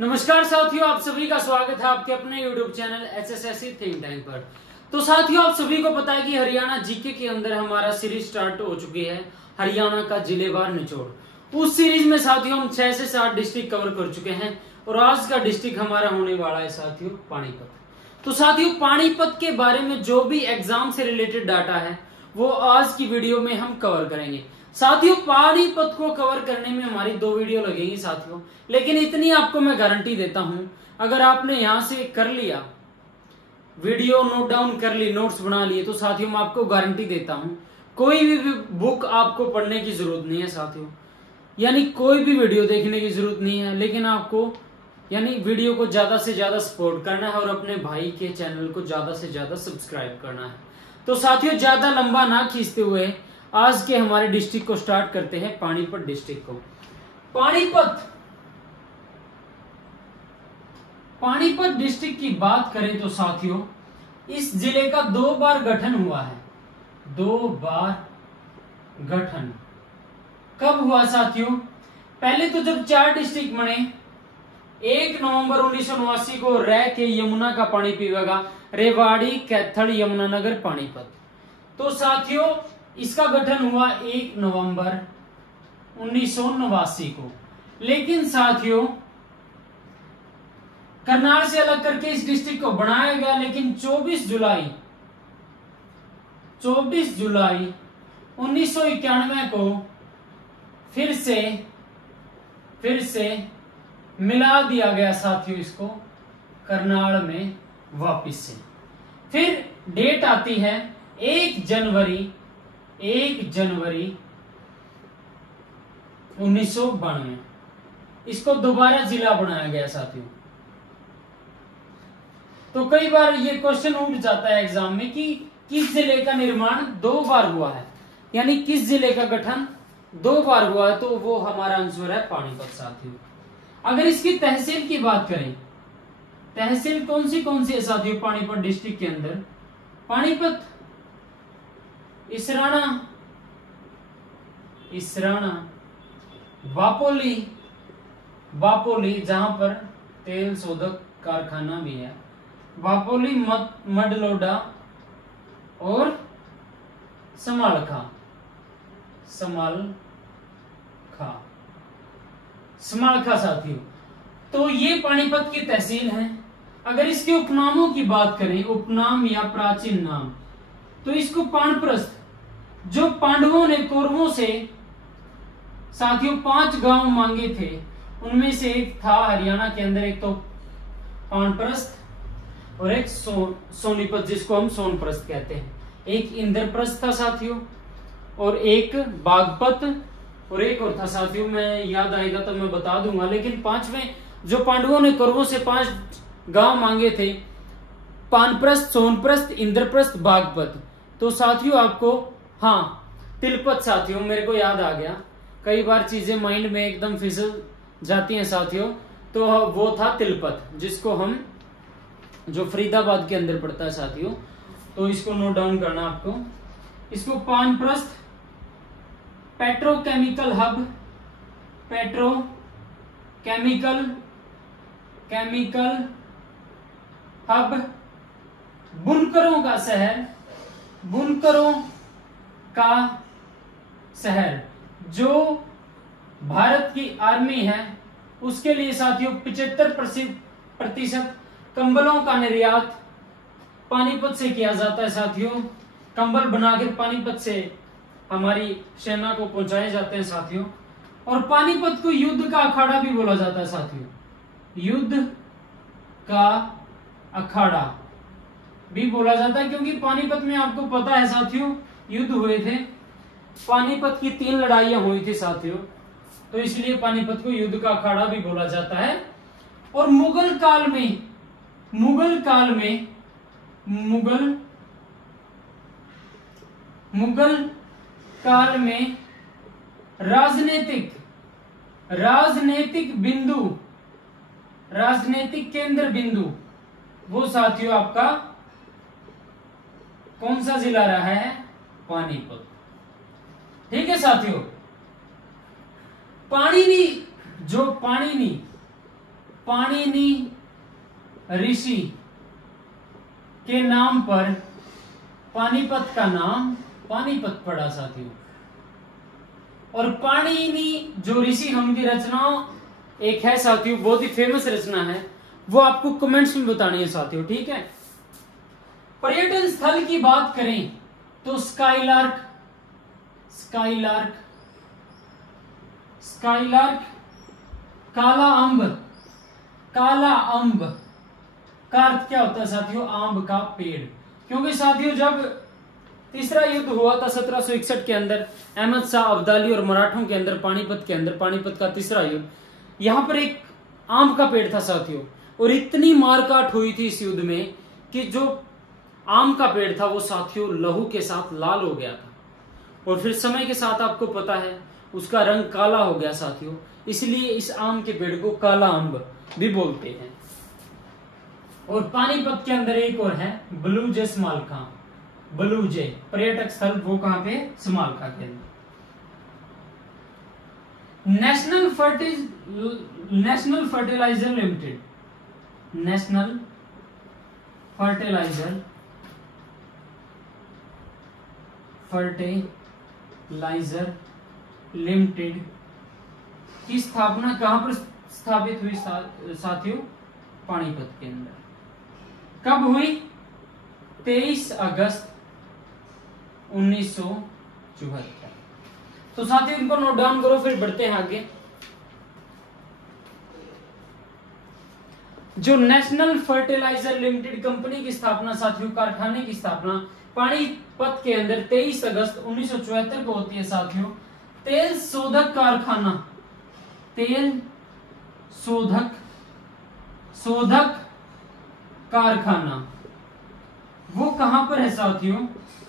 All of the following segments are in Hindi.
नमस्कार साथियों, आप सभी का स्वागत है आपके अपने YouTube channel SSC think tank पर। तो साथियों, आप सभी को पता है कि हरियाणा जीके के अंदर हमारा सीरीज स्टार्ट हो चुकी है, हरियाणा का जिलेवार निचोड़। उस सीरीज में साथियों हम 6 से 7 डिस्ट्रिक्ट कवर कर चुके हैं और आज का डिस्ट्रिक्ट हमारा होने वाला है साथियों पानीपत। तो साथियों, पानीपत के बारे में जो भी एग्जाम से रिलेटेड डाटा है वो आज की वीडियो में हम कवर करेंगे। साथियों, पानीपत को कवर करने में हमारी 2 वीडियो लगेगी साथियों, लेकिन इतनी आपको मैं गारंटी देता हूं, अगर आपने यहां से कर लिया, वीडियो नोट डाउन कर ली, नोट्स बना लिए, तो साथियों मैं आपको गारंटी देता हूं कोई भी बुक आपको पढ़ने की जरूरत नहीं है साथियों, यानी कोई भी वीडियो देखने की जरूरत नहीं है। लेकिन आपको यानी वीडियो को ज्यादा से ज्यादा सपोर्ट करना है और अपने भाई के चैनल को ज्यादा से ज्यादा सब्सक्राइब करना है। तो साथियों, ज्यादा लंबा ना खींचते हुए आज के हमारे डिस्ट्रिक्ट को स्टार्ट करते हैं, पानीपत डिस्ट्रिक्ट को। पानीपत डिस्ट्रिक्ट की बात करें तो साथियों, इस जिले का 2 बार गठन हुआ है। 2 बार गठन कब हुआ साथियों? पहले तो जब 4 डिस्ट्रिक्ट बने, 1 नवंबर 1989 को रह के यमुना का पानी पीवेगा, रेवाड़ी, कैथल, यमुनानगर, पानीपत। तो साथियों इसका गठन हुआ 1 नवंबर 1989 को। लेकिन साथियों करनाल से अलग करके इस डिस्ट्रिक्ट को बनाया गया, लेकिन 24 जुलाई 1991 को फिर से मिला दिया गया साथियों इसको करनाल में वापिस से। फिर डेट आती है 1 जनवरी 1992, इसको दोबारा जिला बनाया गया साथियों। तो कई बार ये क्वेश्चन उठ जाता है एग्जाम में कि किस जिले का निर्माण 2 बार हुआ है, यानी किस जिले का गठन 2 बार हुआ है, तो वो हमारा आंसर है पानीपत साथियों। अगर इसकी तहसील की बात करें, तहसील कौन सी है साथियों पानीपत डिस्ट्रिक्ट के अंदर? पानीपत, इसराना, वापोली जहां पर तेल शोधक कारखाना भी है, वापोली, मडलोडा और समालखा साथियों। तो ये पानीपत की तहसील है। अगर इसके उपनामों की बात करें, उपनाम या प्राचीन नाम, तो इसको पानप्रस्थ, जो पांडवों ने कौरवों से साथियों 5 गांव मांगे थे, उनमें से एक था हरियाणा के अंदर, एक तो पानप्रस्थ और एक सोनीपत, जिसको हम सोनप्रस्थ कहते हैं। एक इंद्रप्रस्थ था साथियों, और एक बागपत, और एक और था साथियों, मैं याद आएगा तो मैं बता दूंगा। लेकिन 5वें जो पांडवों ने कौरवों से 5 गांव मांगे थे, पानप्रस्थ, सोनप्रस्थ, इंद्रप्रस्थ, बागपत। तो साथियों आपको, हाँ तिलपत साथियों, मेरे को याद आ गया, कई बार चीजें माइंड में एकदम फिसल जाती हैं साथियों। तो वो था तिलपत, जिसको हम, जो फरीदाबाद के अंदर पड़ता है साथियों, तो इसको नोट डाउन करना आपको। इसको पानप्रस्थ, पेट्रोकेमिकल हब, बुनकरों का शहर, जो भारत की आर्मी है उसके लिए साथियों 75% कंबलों का निर्यात पानीपत से किया जाता है साथियों। कंबल बनाकर पानीपत से हमारी सेना को पहुंचाए जाते हैं साथियों। और पानीपत को युद्ध का अखाड़ा भी बोला जाता है साथियों, युद्ध का अखाड़ा भी बोला जाता है, क्योंकि पानीपत में आपको पता है साथियों युद्ध हुए थे, पानीपत की 3 लड़ाइयां हुई थी साथियों, तो इसलिए पानीपत को युद्ध का अखाड़ा भी बोला जाता है। और मुगल काल में राजनीतिक केंद्र बिंदु वो साथियों आपका कौन सा जिला रहा है? पानीपत। ठीक है साथियों, पाणिनि पाणिनि ऋषि के नाम पर पानीपत का नाम पानीपत पड़ा साथियों। और पाणिनि जो ऋषि हम की रचनाओं एक है साथियों, बहुत ही फेमस रचना है, वो आपको कमेंट्स में बतानी है साथियों, ठीक है। पर्यटन स्थल की बात करें तो स्काईलार्क स्काईलार्क स्काईलार्क, काला अंब, काला अंब का अर्थ क्या होता है साथियों? आंब का पेड़। क्योंकि साथियों जब तीसरा युद्ध हुआ था 1761 के अंदर, अहमद शाह अब्दाली और मराठों के अंदर, पानीपत के अंदर, पानीपत का तीसरा युद्ध, यहां पर एक आम का पेड़ था साथियों, और इतनी मारकाट हुई थी इस युद्ध में कि जो आम का पेड़ था वो साथियों लहू के साथ लाल हो गया था, और फिर समय के साथ आपको पता है उसका रंग काला हो गया साथियों, इसलिए इस आम के पेड़ को काला अंब भी बोलते हैं। और पानीपत के अंदर एक और है बलूजे स्मारका, बलूजे पर्यटक स्थल, वो कहां पे? स्मारका के अंदर। National fertiliser limited, national fertiliser limited की स्थापना कहां पर स्थापित हुई साथियों? पानीपत के अंदर। कब हुई? 23 अगस्त 1974। तो साथियों इनको नोट डाउन करो, फिर बढ़ते हैं आगे। जो नेशनल फर्टिलाइजर लिमिटेड कंपनी की स्थापना साथियों, कारखाने की स्थापना पानीपत के अंदर 23 अगस्त 1974 को होती है साथियों। तेल शोधक कारखाना, तेल शोधक कारखाना, वो कहां पर है साथियों?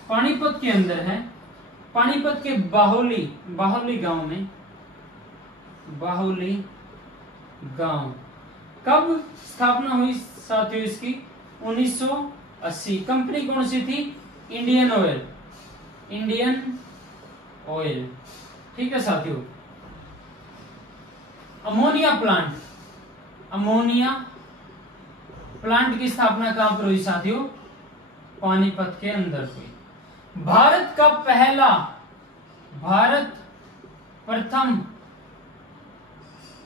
पानीपत के अंदर है, पानीपत के बाहोली गांव में, बाहोली गांव। कब स्थापना हुई साथियों इसकी? 1980। कंपनी कौन सी थी? इंडियन ऑयल, ठीक है साथियों। अमोनिया प्लांट की स्थापना कहां पर हुई साथियों? पानीपत के अंदर हुई। भारत प्रथम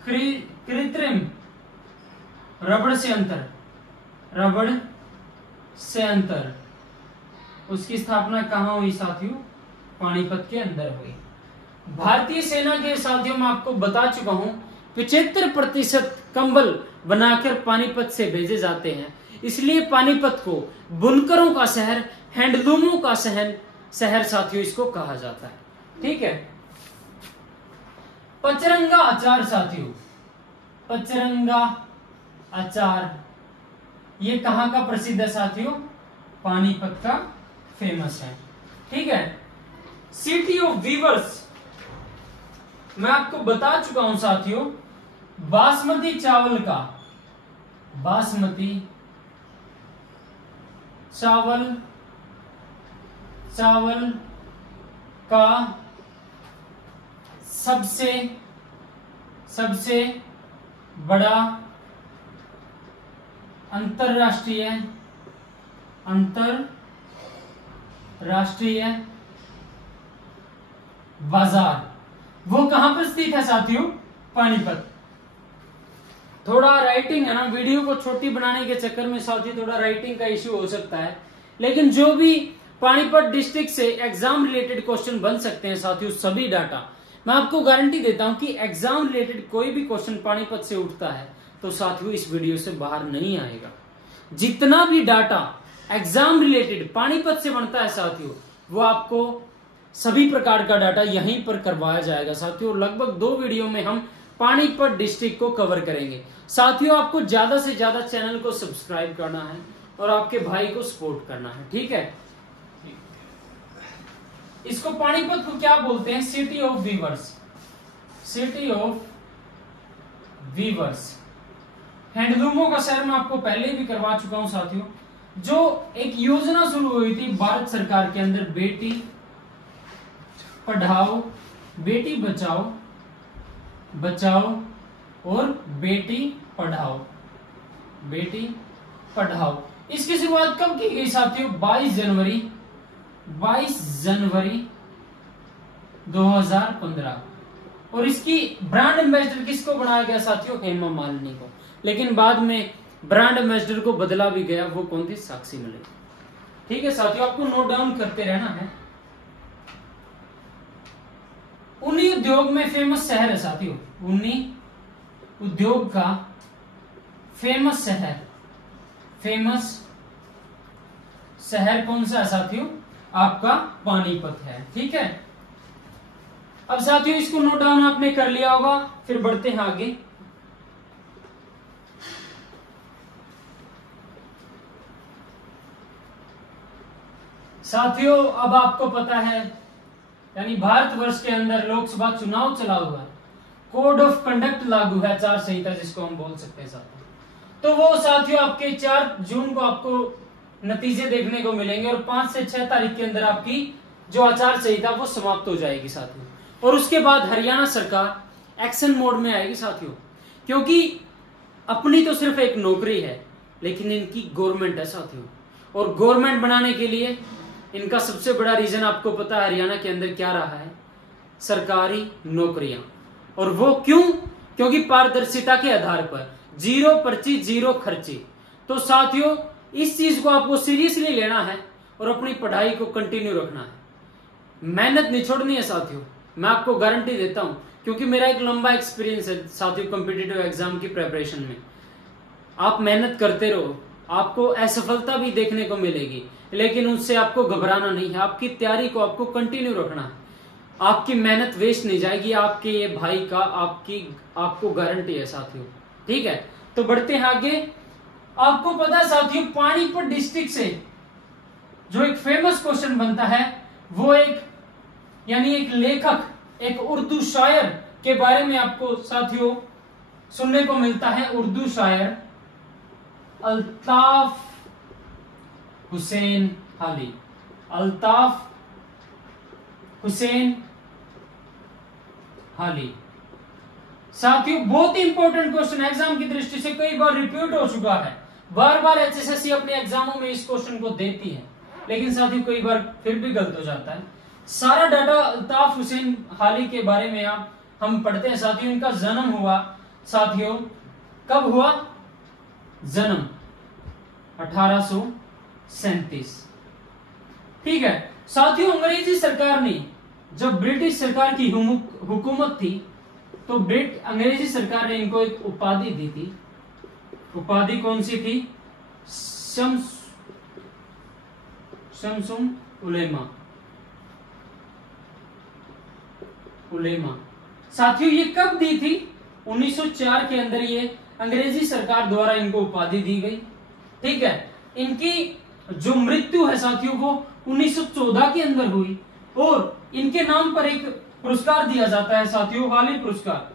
कृत्रिम रबड़ से अंतर, उसकी स्थापना कहां हुई साथियों? पानीपत के अंदर हुई। भारतीय सेना के साथियों मैं आपको बता चुका हूं 75% कंबल बनाकर पानीपत से भेजे जाते हैं, इसलिए पानीपत को बुनकरों का शहर, हैंडलूमों का शहर साथियों इसको कहा जाता है, ठीक है। पचरंगा अचार साथियों, पचरंगा अचार ये कहां का प्रसिद्ध है साथियों? पानीपत का फेमस है, ठीक है। सिटी ऑफ वीवर्स मैं आपको बता चुका हूं साथियों। बासमती चावल का सबसे बड़ा अंतरराष्ट्रीय बाजार वो कहां पर स्थित है साथियों? पानीपत। थोड़ा राइटिंग है ना, वीडियो को छोटी बनाने के चक्कर में साथियों थोड़ा राइटिंग का इश्यू हो सकता है, लेकिन जो भी पानीपत डिस्ट्रिक्ट से एग्जाम रिलेटेड क्वेश्चन बन सकते हैं साथियों, सभी डाटा मैं आपको गारंटी देता हूं कि एग्जाम रिलेटेड कोई भी क्वेश्चन पानीपत से उठता है तो साथियों इस वीडियो से बाहर नहीं आएगा। जितना भी डाटा एग्जाम रिलेटेड पानीपत से बनता है साथियों, वो आपको सभी प्रकार का डाटा यहीं पर करवाया जाएगा साथियों। लगभग 2 वीडियो में हम पानीपत डिस्ट्रिक्ट को कवर करेंगे साथियों। आपको ज्यादा से ज्यादा चैनल को सब्सक्राइब करना है और आपके भाई को सपोर्ट करना है, ठीक है। इसको पानीपत को क्या बोलते हैं? City of viewers. हैंडलूमों का शहर मैं आपको पहले भी करवा चुका हूं साथियों। जो एक योजना शुरू हुई थी भारत सरकार के अंदर, बेटी पढ़ाओ बेटी बचाओ और बेटी पढ़ाओ, बेटी पढ़ाओ। इसकी शुरुआत कब की गई साथियों? 22 जनवरी 2015। और इसकी ब्रांड एम्बेसडर किसको बनाया गया साथियों? हेमा मालिनी को। लेकिन बाद में ब्रांड एम्बेसडर को बदला भी गया, वो कौन थी? साक्षी मलिक। ठीक है साथियों, आपको नोट डाउन करते रहना है। उन्नी उद्योग में फेमस शहर है साथियों, उन्नी उद्योग का फेमस शहर कौन सा है साथियों? आपका पानीपत है। ठीक है, अब साथियों इसको नोट डाउन आपने कर लिया होगा, फिर बढ़ते हैं आगे। साथियों अब आपको पता है, यानी भारतवर्ष के अंदर लोकसभा चुनाव चला हुआ है, कोड ऑफ कंडक्ट लागू है, आचार संहिता जिसको हम बोल सकते हैं साथियों। तो वो साथियों आपके 4 जून को आपको नतीजे देखने को मिलेंगे और 5 से 6 तारीख के अंदर आपकी जो आचार संहिता वो समाप्त हो जाएगी साथियों। और उसके बाद हरियाणा सरकार एक्शन मोड में आएगी साथियों, क्योंकि अपनी तो सिर्फ एक नौकरी है, लेकिन इनकी गवर्नमेंट है साथियों। और गवर्नमेंट बनाने के लिए इनका सबसे बड़ा रीजन आपको पता है हरियाणा के अंदर क्या रहा है? सरकारी नौकरियां। और वो क्यों? क्योंकि पारदर्शिता के आधार पर, 0 पर्ची 0 खर्ची। तो साथियों इस चीज को आपको सीरियसली लेना है और अपनी पढ़ाई को कंटिन्यू रखना है। मेहनत नहीं छोड़नी है साथियों, मैं आपको गारंटी देता हूं, क्योंकि मेरा एक लंबा एक्सपीरियंस है साथियों कॉम्पिटिटिव एग्जाम की प्रिपरेशन में। आप मेहनत करते रहो, आपको असफलता भी देखने को मिलेगी, लेकिन उससे आपको घबराना नहीं है। आपकी तैयारी को आपको कंटिन्यू रखना है, आपकी मेहनत वेस्ट नहीं जाएगी। आपके ये भाई का आपको गारंटी है साथियों। ठीक है, तो बढ़ते हैं आगे। आपको पता है साथियों पानीपत डिस्ट्रिक्ट से जो एक फेमस क्वेश्चन बनता है, वो एक लेखक, एक उर्दू शायर के बारे में आपको साथियों सुनने को मिलता है। उर्दू शायर अल्ताफ हुसैन हाली। अल्ताफ हुसैन हाली साथियों बहुत ही इंपॉर्टेंट क्वेश्चन, एग्जाम की दृष्टि से कई बार रिपीट हो चुका है। बार बार एचएसएससी अपने एग्जामों में इस क्वेश्चन को देती है, लेकिन साथियों कई बार फिर भी गलत हो जाता है। सारा डाटा अल्ताफ हुसैन हाली के बारे में हम पढ़ते हैं साथियों। इनका जन्म हुआ साथियों, कब हुआ जन्म? 1837। ठीक है साथियों, अंग्रेजी सरकार ने, जब ब्रिटिश सरकार की हुकूमत थी, तो अंग्रेजी सरकार ने इनको एक उपाधि दी थी। उपाधि कौन सी थी? शम्सुल उलेमा। साथियों ये कब दी थी? 1904 के अंदर ये अंग्रेजी सरकार द्वारा इनको उपाधि दी गई। ठीक है, इनकी जो मृत्यु है साथियों वो 1914 के अंदर हुई, और इनके नाम पर एक पुरस्कार दिया जाता है साथियों, हाली पुरस्कार।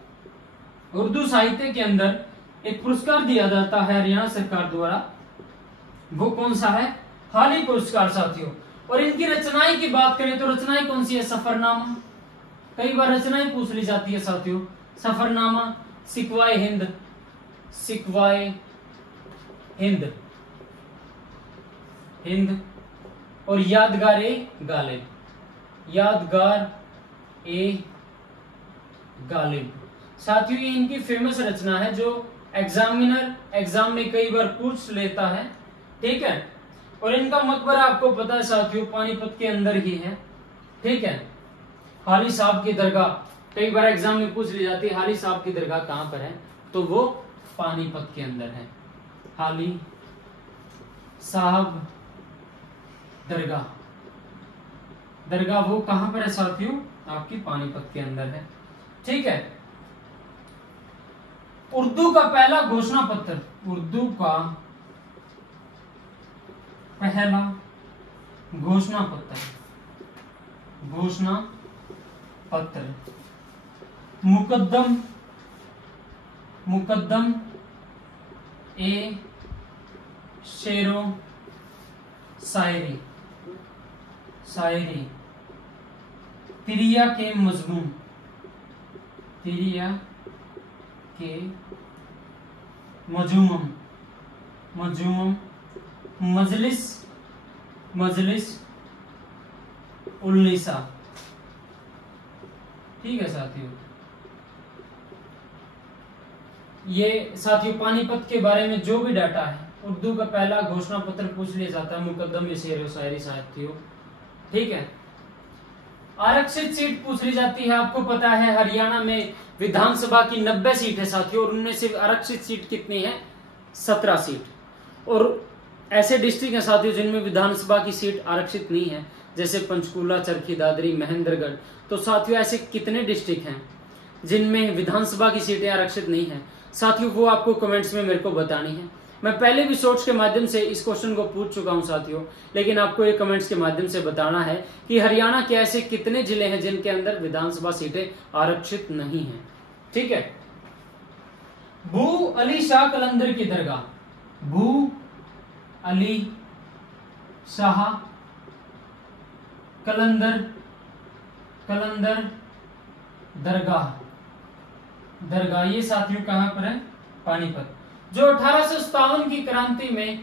उर्दू साहित्य के अंदर एक पुरस्कार दिया जाता है हरियाणा सरकार द्वारा, वो कौन सा है? हाली पुरस्कार साथियों। और इनकी रचनाएं की बात करें तो रचनाएं कौन सी है? सफरनामा, कई बार रचनाएं पूछ ली जाती है साथियों। सफरनामा, सिकवाए हिंद और यादगार ए गालिब साथियों, ये इनकी फेमस रचना है जो एग्जामिनर एग्जाम में कई बार पूछ लेता है। ठीक है, और इनका मकबरा आपको पता है साथियों पानीपत के अंदर ही है। ठीक है, हाली साहब की दरगाह कई बार एग्जाम में पूछ ली जाती है, हाली साहब की दरगाह कहां पर है? तो वो पानीपत के अंदर है। हाली साहब दरगाह वो कहां पर है साथियों? आपकी पानीपत के अंदर है। ठीक है, उर्दू का पहला घोषणा पत्र, उर्दू का पहला घोषणा पत्र मुकद्दम ए शेरो शायरी तिरिया के मजमूम मजलिस उन्नीसा। ठीक है साथियों, ये साथियों पानीपत के बारे में जो भी डाटा है, उर्दू का पहला घोषणा पत्र पूछ लिया जाता है, मुकद्दम शेर व शायरी साथियों। ठीक है, आरक्षित सीट पूछ ली जाती है। आपको पता है हरियाणा में विधानसभा की 90 सीट है साथियों, और उनमें से आरक्षित सीट कितनी है? 17 सीट। और ऐसे डिस्ट्रिक्ट हैं साथियों जिनमें विधानसभा की सीट आरक्षित नहीं है, जैसे पंचकूला, चरखी दादरी, महेंद्रगढ़। तो साथियों ऐसे कितने डिस्ट्रिक्ट हैं जिनमें विधानसभा की सीटें आरक्षित नहीं है साथियों? वो आपको कमेंट्स में मेरे को बतानी है। मैं पहले भी शॉर्ट्स के माध्यम से इस क्वेश्चन को पूछ चुका हूं साथियों, लेकिन आपको ये कमेंट्स के माध्यम से बताना है कि हरियाणा के ऐसे कितने जिले हैं जिनके अंदर विधानसभा सीटें आरक्षित नहीं है। ठीक है, भू अली शाह कलंदर की दरगाह, भू अली शाह कलंदर दरगाह ये साथियों कहां पर है? पानीपत। जो 1857 की क्रांति में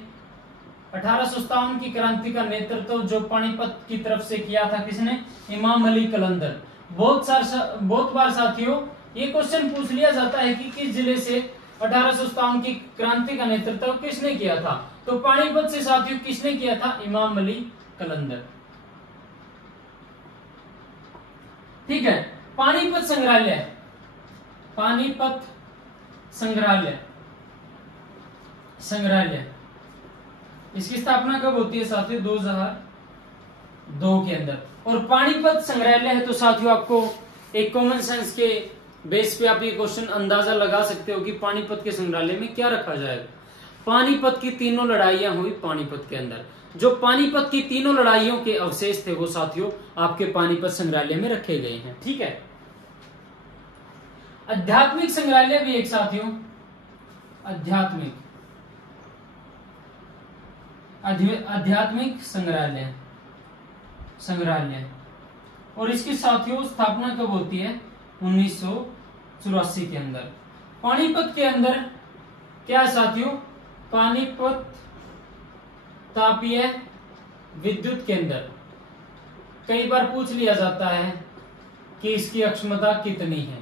1857 की क्रांति का नेतृत्व जो पानीपत की तरफ से किया था, किसने? इमाम अली कलंदर। बहुत बार साथियों ये क्वेश्चन पूछ लिया जाता है कि किस जिले से 1857 की क्रांति का नेतृत्व किसने किया था? तो पानीपत से साथियों किसने किया था? इमाम अली कलंदर। ठीक है, पानीपत संग्रहालय इसकी स्थापना कब होती है साथियों? 2002 के अंदर। और पानीपत संग्रहालय है तो साथियों आपको एक कॉमन सेंस के बेस पे आप ये क्वेश्चन अंदाजा लगा सकते हो कि पानीपत के संग्रहालय में क्या रखा जाएगा। पानीपत की तीनों लड़ाइयां हुई पानीपत के अंदर, जो पानीपत की तीनों लड़ाइयों के अवशेष थे वो साथियों आपके पानीपत संग्रहालय में रखे गए हैं। ठीक है, आध्यात्मिक संग्रहालय भी एक साथियों, आध्यात्मिक संग्रहालय और इसकी साथियों स्थापना कब होती है? 1984 के अंदर। पानीपत के अंदर क्या साथियों? पानीपत तापीय विद्युत केंद्र। कई बार पूछ लिया जाता है कि इसकी अक्षमता कितनी है,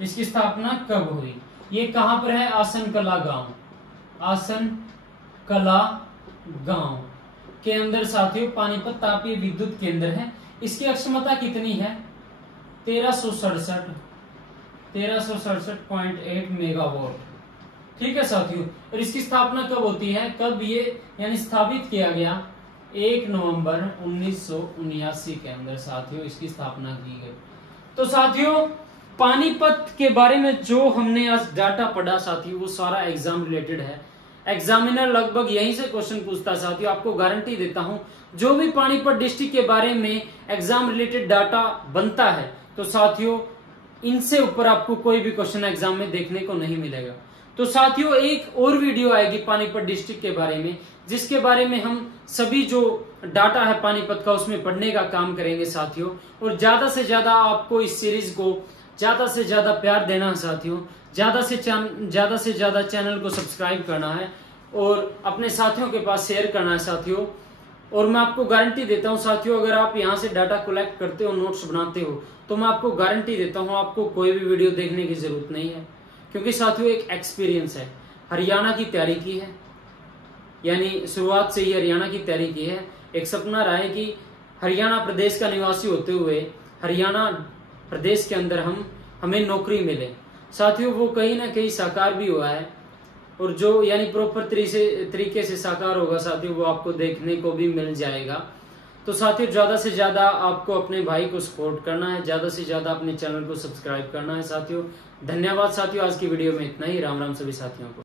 इसकी स्थापना कब हुई? ये कहां पर है? आसन कला गांव के अंदर साथियों पानीपत तापीय विद्युत केंद्र है। इसकी अक्षमता कितनी है? 1367.8 मेगावाट। ठीक है साथियों, और इसकी स्थापना कब होती है? कब ये यानी स्थापित किया गया? 1 नवंबर 1979 के अंदर साथियों इसकी स्थापना की गई। तो साथियों पानीपत के बारे में जो हमने आज डाटा पढ़ा साथियों वो सारा एग्जाम रिलेटेड है। एग्जामिनर लगभग यहीं से क्वेश्चन पूछता है साथियों, आपको गारंटी देता हूं जो भी पानीपत डिस्ट्रिक्ट के बारे में एग्जाम रिलेटेड डाटा बनता है तो साथियों इनसे ऊपर आपको कोई भी क्वेश्चन एग्जाम में देखने को नहीं मिलेगा। तो साथियों एक और वीडियो आएगी पानीपत डिस्ट्रिक्ट के बारे में, जिसके बारे में हम सभी जो डाटा है पानीपत का उसमें पढ़ने का काम करेंगे साथियों। और ज्यादा से ज्यादा आपको इस सीरीज को ज्यादा से ज्यादा प्यार देना है साथियों, ज्यादा से ज्यादा चैनल को सब्सक्राइब करना है और अपने साथियों के पास शेयर करना है साथियों। और मैं आपको गारंटी देता हूं साथियों, अगर आप यहां से डाटा कलेक्ट करते हो, नोट्स बनाते हो, तो मैं आपको गारंटी देता हूं आपको कोई भी वीडियो देखने की जरूरत नहीं है, क्योंकि साथियों एक एक्सपीरियंस है। हरियाणा की तैयारी की है, यानी शुरुआत से ही हरियाणा की तैयारी की है। एक सपना रहा है कि हरियाणा प्रदेश का निवासी होते हुए हरियाणा प्रदेश के अंदर हमें नौकरी मिले साथियों, वो कहीं ना कहीं साकार भी हुआ है। और जो यानी प्रॉपर तरीके से साकार होगा साथियों वो आपको देखने को भी मिल जाएगा। तो साथियों ज्यादा से ज्यादा आपको अपने भाई को सपोर्ट करना है, ज्यादा से ज्यादा अपने चैनल को सब्सक्राइब करना है साथियों। धन्यवाद साथियों, आज की वीडियो में इतना ही। राम राम सभी साथियों को।